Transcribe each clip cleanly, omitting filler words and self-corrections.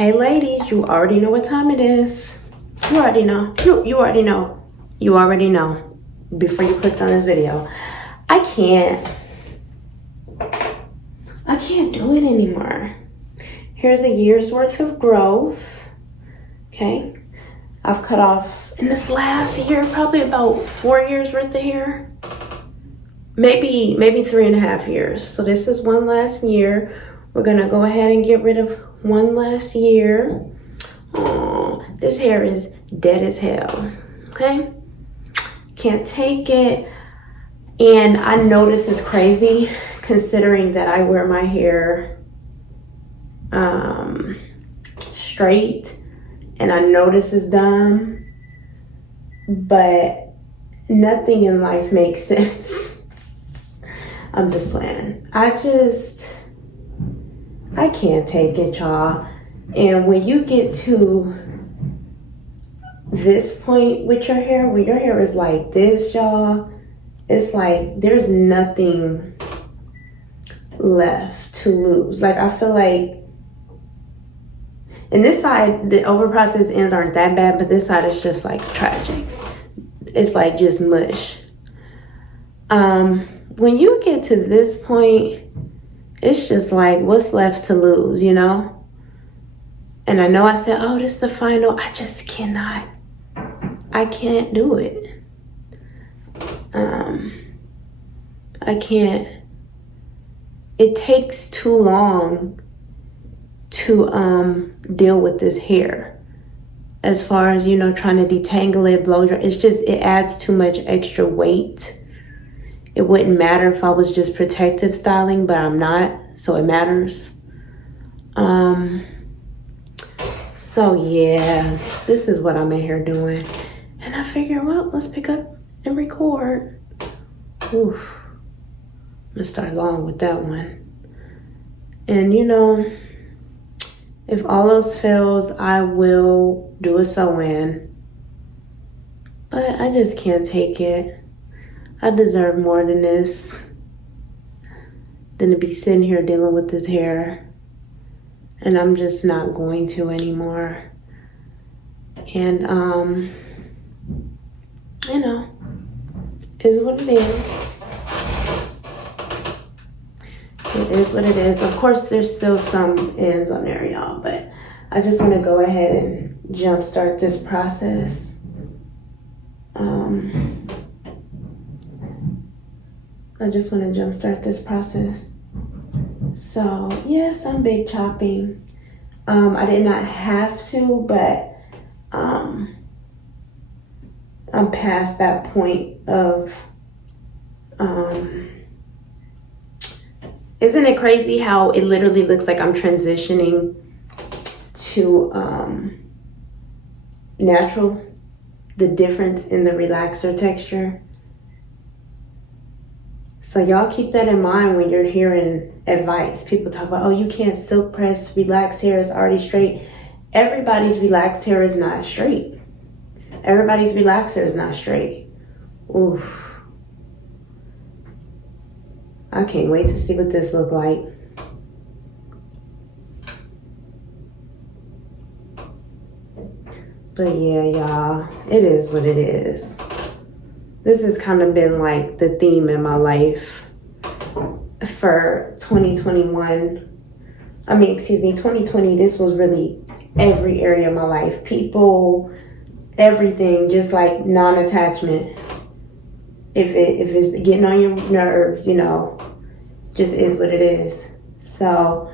Hey ladies, you already know what time it is. You already know. You already know. You already know before you clicked on this video. I can't do it anymore. Here's a year's worth of growth. Okay. I've cut off in this last year probably about 4 years worth of hair. Maybe 3.5 years. So this is one last year. We're gonna go ahead and get rid of one last year. Oh, this hair is dead as hell. Okay? Can't take it. And I know this is crazy considering that I wear my hair straight, and I know this is dumb, but nothing in life makes sense. I'm just playing. I can't take it, y'all. And when you get to this point with your hair, when your hair is like this, y'all, it's like there's nothing left to lose. Like, I feel like, and this side, the over-processed ends aren't that bad, but this side is just like tragic. It's like just mush. When you get to this point, it's just like, what's left to lose, you know? And I know I said, oh, this is the final. I just cannot. I can't do it. I can't. It takes too long to deal with this hair. As far as, you know, trying to detangle it, blow dry. It's just, it adds too much extra weight. It wouldn't matter if I was just protective styling, but I'm not, so it matters. So yeah, this is what I'm in here doing. And I figure, well, let's pick up and record. Oof. I'm gonna start long with that one. And you know, if all else fails, I will do a sew-in. But I just can't take it. I deserve more than this, than to be sitting here dealing with this hair. And I'm just not going to anymore. And, you know, is what it is. It is what it is. Of course, there's still some ends on there, y'all, but I just want to go ahead and jumpstart this process. I just want to jumpstart this process. So, yes, I'm big chopping. I did not have to, but I'm past that point of, isn't it crazy how it literally looks like I'm transitioning to natural, the difference in the relaxer texture. So y'all keep that in mind when you're hearing advice. People talk about, oh, you can't silk press, relaxed hair is already straight. Everybody's relaxed hair is not straight. Everybody's relaxer is not straight. Oof. I can't wait to see what this look like. But yeah, y'all, it is what it is. This has kind of been like the theme in my life for 2021. 2020, this was really every area of my life. People, everything, just like non-attachment. If it's getting on your nerves, you know, just is what it is. So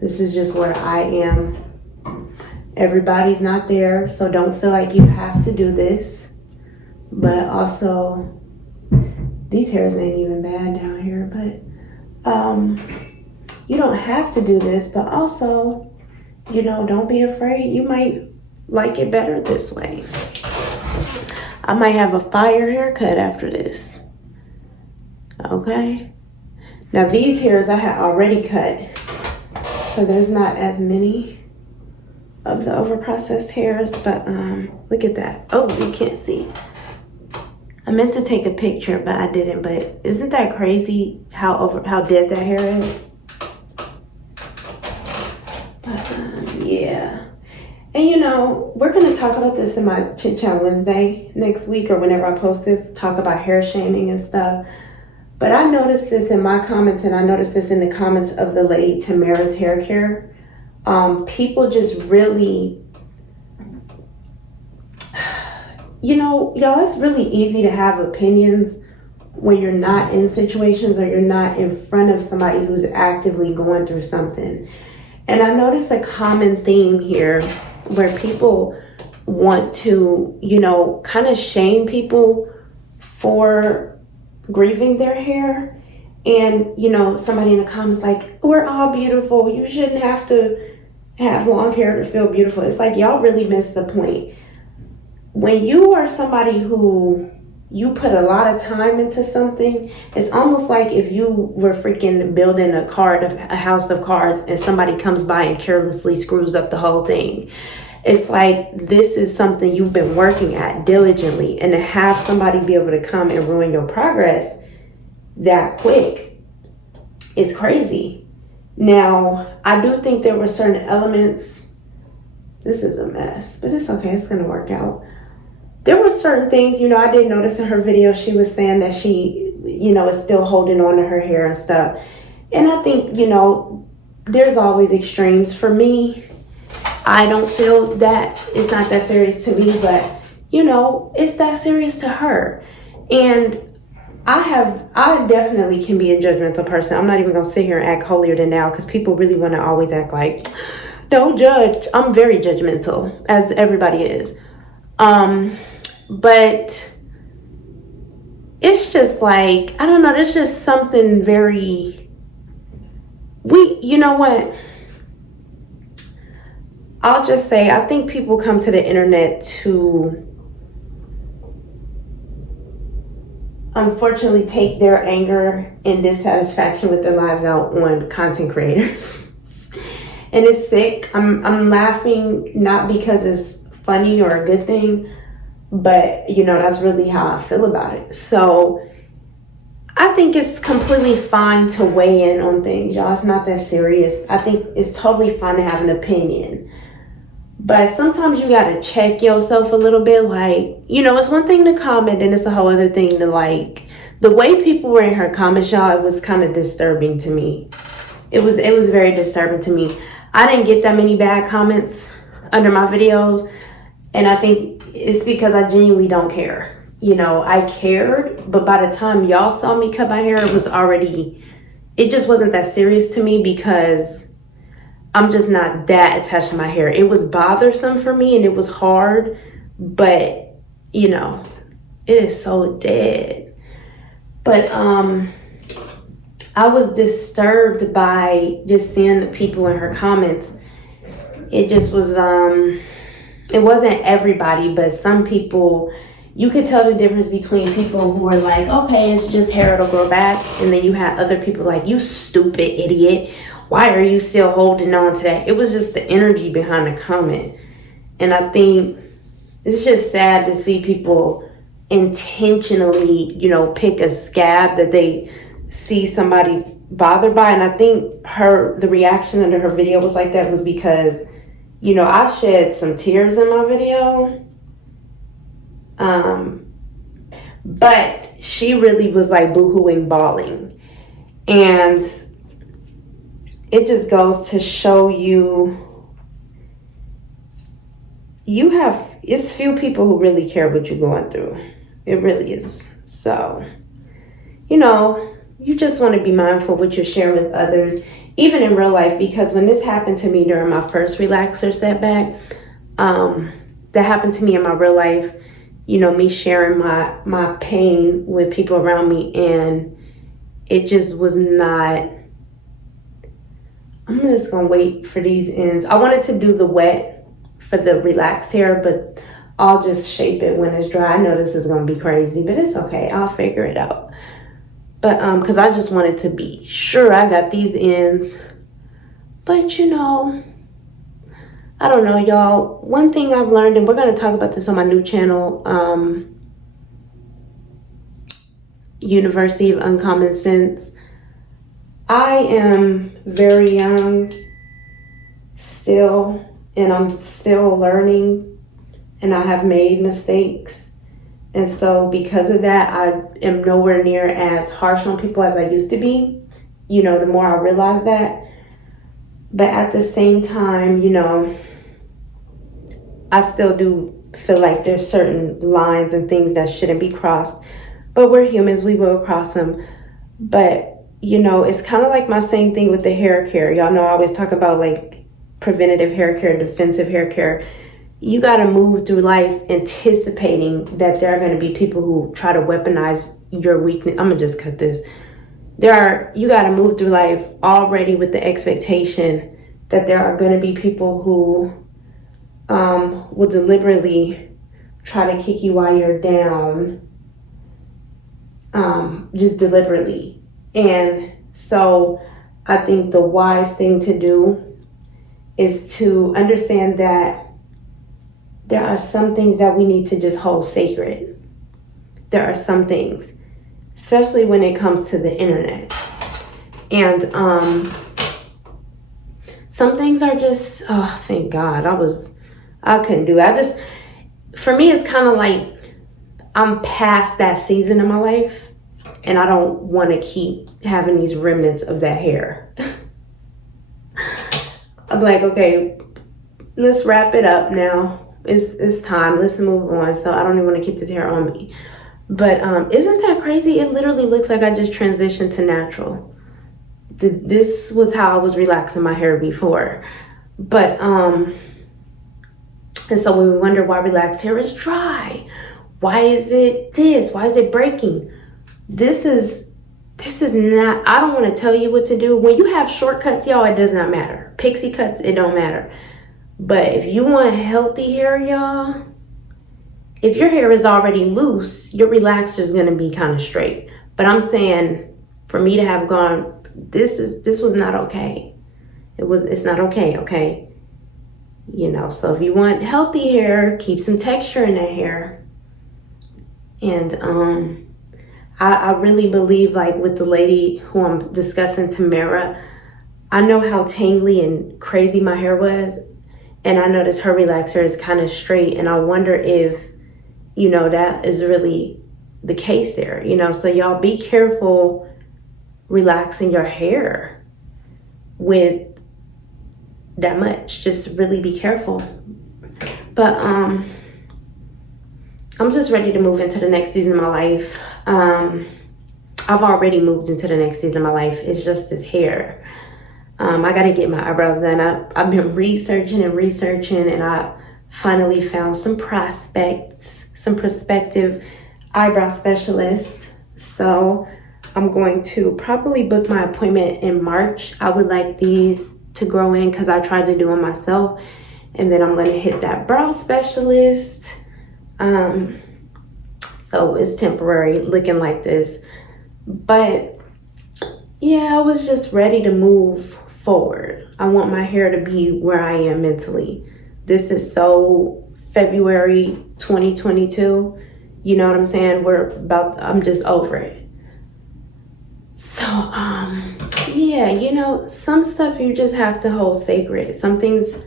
this is just where I am. Everybody's not there, so don't feel like you have to do this. But also, these hairs ain't even bad down here, but you don't have to do this, but also, you know, don't be afraid. You might like it better this way. I might have a fire haircut after this. Okay? Now these hairs I had already cut, so there's not as many of the over-processed hairs, but look at that. Oh, you can't see. I meant to take a picture, but I didn't. But isn't that crazy how dead that hair is? But Yeah. And you know, we're going to talk about this in my Chit Chat Wednesday next week or whenever I post this, talk about hair shaming and stuff. But I noticed this in my comments, and I noticed this in the comments of the lady Tamara's hair care. People just really, you know, y'all, it's really easy to have opinions when you're not in situations or you're not in front of somebody who's actively going through something. And I noticed a common theme here where people want to, you know, kind of shame people for grieving their hair. And, you know, somebody in the comments like, we're all beautiful. You shouldn't have to have long hair to feel beautiful. It's like, y'all really missed the point. When you are somebody who you put a lot of time into something, it's almost like if you were freaking building a house of cards and somebody comes by and carelessly screws up the whole thing. It's like, this is something you've been working at diligently, and to have somebody be able to come and ruin your progress that quick is crazy. Now, I do think there were certain elements. This is a mess, but it's okay. It's going to work out. There were certain things, you know, I did notice in her video, she was saying that she, you know, is still holding on to her hair and stuff. And I think, you know, there's always extremes. For me, I don't feel that it's not that serious to me, but, you know, it's that serious to her. And I definitely can be a judgmental person. I'm not even going to sit here and act holier than thou, because people really want to always act like, don't judge. I'm very judgmental, as everybody is. But it's just like, I don't know, there's just something very, you know what? I'll just say, I think people come to the internet to, unfortunately, take their anger and dissatisfaction with their lives out on content creators. And it's sick. I'm laughing not because it's funny or a good thing, but you know, that's really how I feel about it. So I think it's completely fine to weigh in on things, y'all. It's not that serious. I think it's totally fine to have an opinion, but sometimes you gotta check yourself a little bit. Like, you know, it's one thing to comment, and it's a whole other thing to, like, the way people were in her comments, y'all, it was kind of disturbing to me. It was very disturbing to me. I didn't get that many bad comments under my videos, and I think it's because I genuinely don't care. You know, I cared, but by the time y'all saw me cut my hair, it just wasn't that serious to me, because I'm just not that attached to my hair. It was bothersome for me and it was hard, but you know, it is so dead. But I was disturbed by just seeing the people in her comments. It just was, it wasn't everybody, but some people, you could tell the difference between people who were like, okay, it's just hair, it'll grow back. And then you had other people like, you stupid idiot. Why are you still holding on to that? It was just the energy behind the comment. And I think it's just sad to see people intentionally, you know, pick a scab that they see somebody's bothered by. And I think the reaction under her video was like that was because, you know, I shed some tears in my video. But she really was like boohooing, bawling. And it just goes to show it's few people who really care what you're going through. It really is. So, you know, you just want to be mindful of what you're sharing with others, even in real life, because when this happened to me during my first relaxer setback, that happened to me in my real life, you know, me sharing my pain with people around me, and it just was not, I'm just gonna wait for these ends. I wanted to do the wet for the relaxed hair, but I'll just shape it when it's dry. I know this is gonna be crazy, but it's okay. I'll figure it out. But because I just wanted to be sure I got these ends. But you know, I don't know, y'all. One thing I've learned, and we're gonna talk about this on my new channel, University of Uncommon Sense. I am very young still, and I'm still learning, and I have made mistakes. And so because of that, I am nowhere near as harsh on people as I used to be, you know, the more I realize that. But at the same time, you know, I still do feel like there's certain lines and things that shouldn't be crossed. But we're humans, we will cross them. But, you know, it's kind of like my same thing with the hair care. Y'all know I always talk about like preventative hair care, defensive hair care. You got to move through life anticipating that there are going to be people who try to weaponize your weakness. I'm going to just cut this. You got to move through life already with the expectation that there are going to be people who will deliberately try to kick you while you're down, just deliberately. And so I think the wise thing to do is to understand that there are some things that we need to just hold sacred. There are some things, especially when it comes to the internet. And some things are just, oh, thank God, I couldn't do it. For me, it's kind of like I'm past that season in my life, and I don't want to keep having these remnants of that hair. I'm like, okay, let's wrap it up now. It's time. Let's move on. So I don't even want to keep this hair on me. But isn't that crazy? It literally looks like I just transitioned to natural. This was how I was relaxing my hair before. But and so when we wonder why relaxed hair is dry, why is it this? Why is it breaking? This is not, I don't want to tell you what to do. When you have shortcuts, y'all, it does not matter. Pixie cuts, it don't matter. But if you want healthy hair, y'all, if your hair is already loose, your relaxer is going to be kind of straight. But I'm saying for me to have gone, this was not okay. It's not okay, okay? You know, so if you want healthy hair, keep some texture in that hair. And I really believe, like with the lady who I'm discussing, Tamara, I know how tangly and crazy my hair was. And I noticed her relaxer is kind of straight. And I wonder if, you know, that is really the case there. You know, so y'all be careful relaxing your hair with that much. Just really be careful. But I'm just ready to move into the next season of my life. I've already moved into the next season of my life. It's just this hair. I got to get my eyebrows done. I've been researching, and I finally found some prospective eyebrow specialists. So I'm going to probably book my appointment in March. I would like these to grow in because I tried to do them myself. And then I'm going to hit that brow specialist. So it's temporary looking like this. But yeah, I was just ready to move forward. I want my hair to be where I am mentally. This is so February 2022. You know what I'm saying? I'm just over it. So, yeah, you know, some stuff you just have to hold sacred. Some things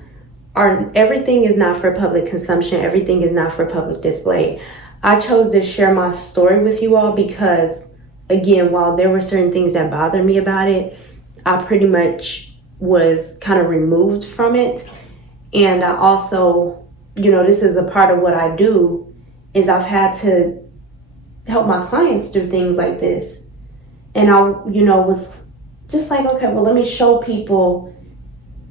everything is not for public consumption. Everything is not for public display. I chose to share my story with you all because, again, while there were certain things that bothered me about it, I pretty much was kind of removed from it. And I also, you know, this is a part of what I do, is I've had to help my clients do things like this. And I, you know, was just like, okay, well, let me show people.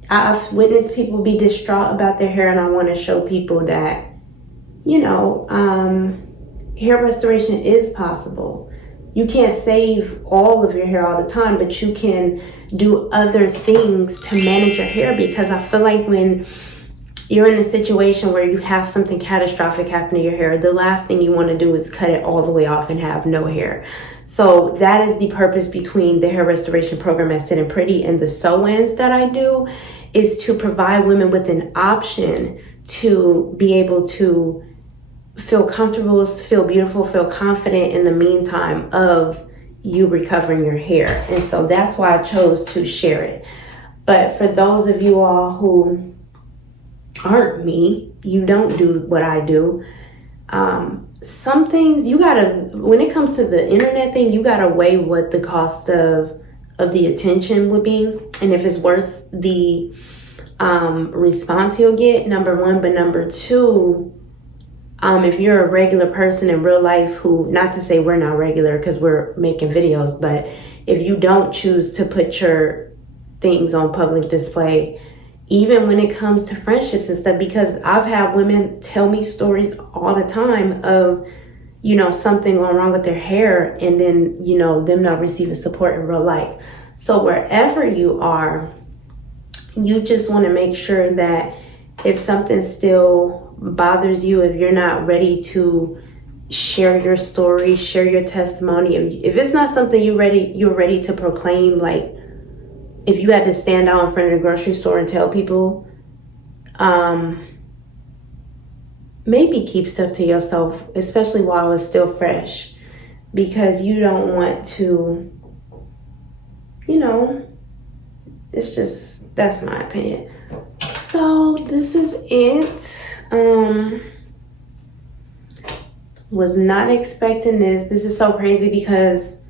I've witnessed people be distraught about their hair, and I want to show people that, you know, hair restoration is possible. You can't save all of your hair all the time, but you can do other things to manage your hair, because I feel like when you're in a situation where you have something catastrophic happen to your hair, the last thing you want to do is cut it all the way off and have no hair. So that is the purpose between the hair restoration program at Syddin Pretty and the sew-ins that I do, is to provide women with an option to be able to feel comfortable, feel beautiful, feel confident in the meantime of you recovering your hair. And so that's why I chose to share it. But for those of you all who aren't me. You don't do what I do. Some things you gotta, when it comes to the internet thing, you gotta weigh what the cost of the attention would be, and if it's worth the response you'll get, number one. But number two, if you're a regular person in real life, who, not to say we're not regular because we're making videos, but if you don't choose to put your things on public display, even when it comes to friendships and stuff, because I've had women tell me stories all the time of, you know, something going wrong with their hair, and then, you know, them not receiving support in real life. So wherever you are, you just want to make sure that if something still bothers you, if you're not ready to share your story, share your testimony, if it's not something you're ready to proclaim, like if you had to stand out in front of the grocery store and tell people, maybe keep stuff to yourself, especially while it's still fresh, because you don't want to, you know, it's just, that's my opinion. So this is it. Was not expecting this. This is so crazy because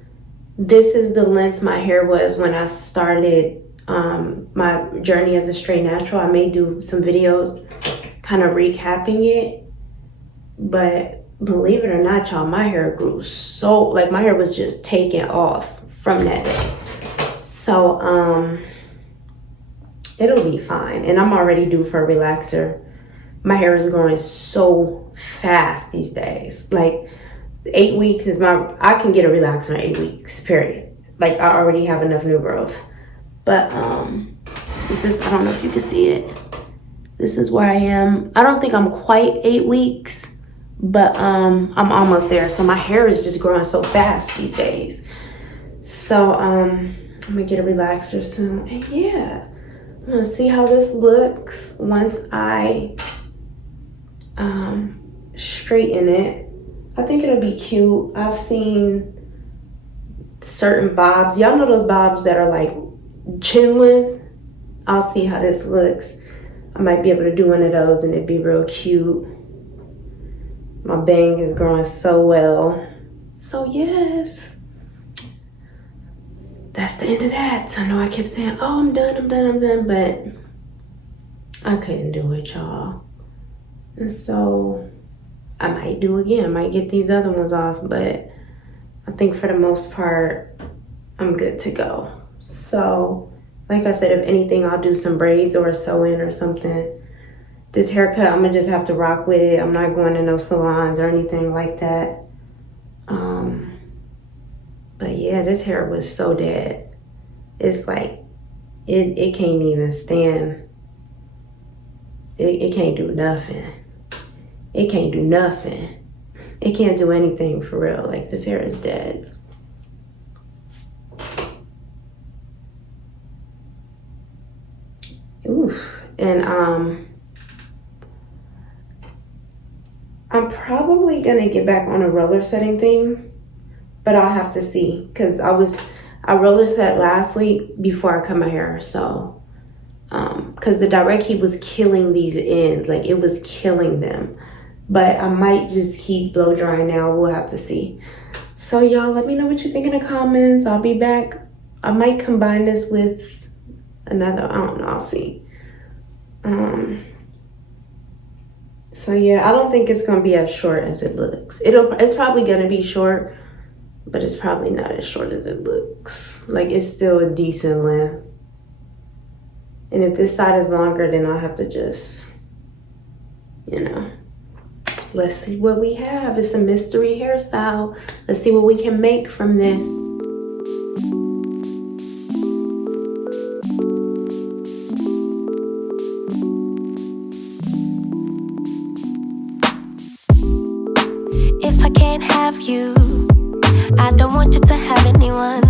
this is the length my hair was when I started my journey as a straight natural. I may do some videos kind of recapping it, but believe it or not, y'all, my hair grew so, like, my hair was just taking off from that day. So it'll be fine, and I'm already due for a relaxer. My hair is growing so fast these days. Like 8 weeks is I can get a relaxer in 8 weeks, period. Like I already have enough new growth. But this is, I don't know if you can see it. This is where I am. I don't think I'm quite 8 weeks, but I'm almost there. So my hair is just growing so fast these days. So I'm gonna get a relaxer soon. And yeah, I'm gonna see how this looks once I straighten it. I think it'll be cute. I've seen certain bobs. Y'all know those bobs that are like chin length? I'll see how this looks. I might be able to do one of those and it'd be real cute. My bang is growing so well. So yes, that's the end of that. I know I kept saying, oh, I'm done, but I couldn't do it, y'all. And so I might do again. I might get these other ones off, but I think for the most part, I'm good to go. So, like I said, if anything, I'll do some braids or a sew-in or something. This haircut, I'm gonna just have to rock with it. I'm not going to no salons or anything like that. But yeah, this hair was so dead. It's like, it can't even stand. It can't do nothing. It can't do nothing. It can't do anything for real. Like, this hair is dead. Oof. And I'm probably gonna get back on a roller setting thing, but I'll have to see, because I roller set last week before I cut my hair. So because the direct heat was killing these ends, like it was killing them. But I might just keep blow drying now. We'll have to see. So y'all, let me know what you think in the comments. I'll be back. I might combine this with another, I don't know, I'll see. So yeah, I don't think it's gonna be as short as it looks. It's probably gonna be short, but it's probably not as short as it looks. Like, it's still a decent length. And if this side is longer, then I'll have to just, you know, let's see what we have. It's a mystery hairstyle. Let's see what we can make from this. If I can't have you, I don't want you to have anyone.